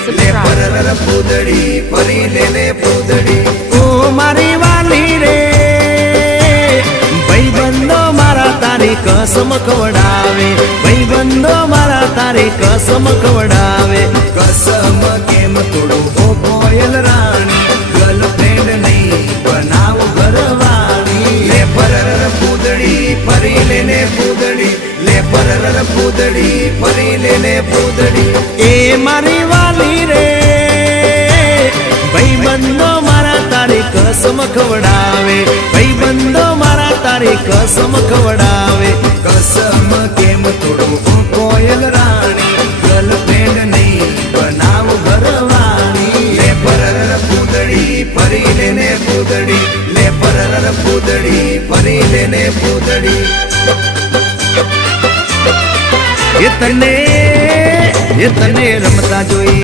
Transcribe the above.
subscribe. પૂદડી ફરી લેને પૂદડી ઓ મારી વાલી રે ભાઈબંધો મારા તારી કસમ ખવડાવે ભાઈબંધો મારા તારી કસમ ખવડાવે કસમ કેમ તોડું ઓ કોયલ રાણી ગર્લફ્રેન્ડ નહીં બનાવ ઘરવાળી લે પરર પૂદડી ફરી લેને પૂદડી લે પરર પૂદડી ફરી લેને પૂદડી એ મારી વાલી રે ભાઈબંધો મારા તારી કસમ ખવડાવે ભાઈબંધો મારા તારી કસમ ખવડાવે કસમ કેમ તોડું ઓ કોયલ રાણી ગર્લફ્રેન્ડ નહીં બનાવ ઘરવાળી લે પરર પૂદડી ફરી લેને પૂદડી લે પરર પૂદડી ફરી લેને પૂદડી એ તને રમતા જોઈ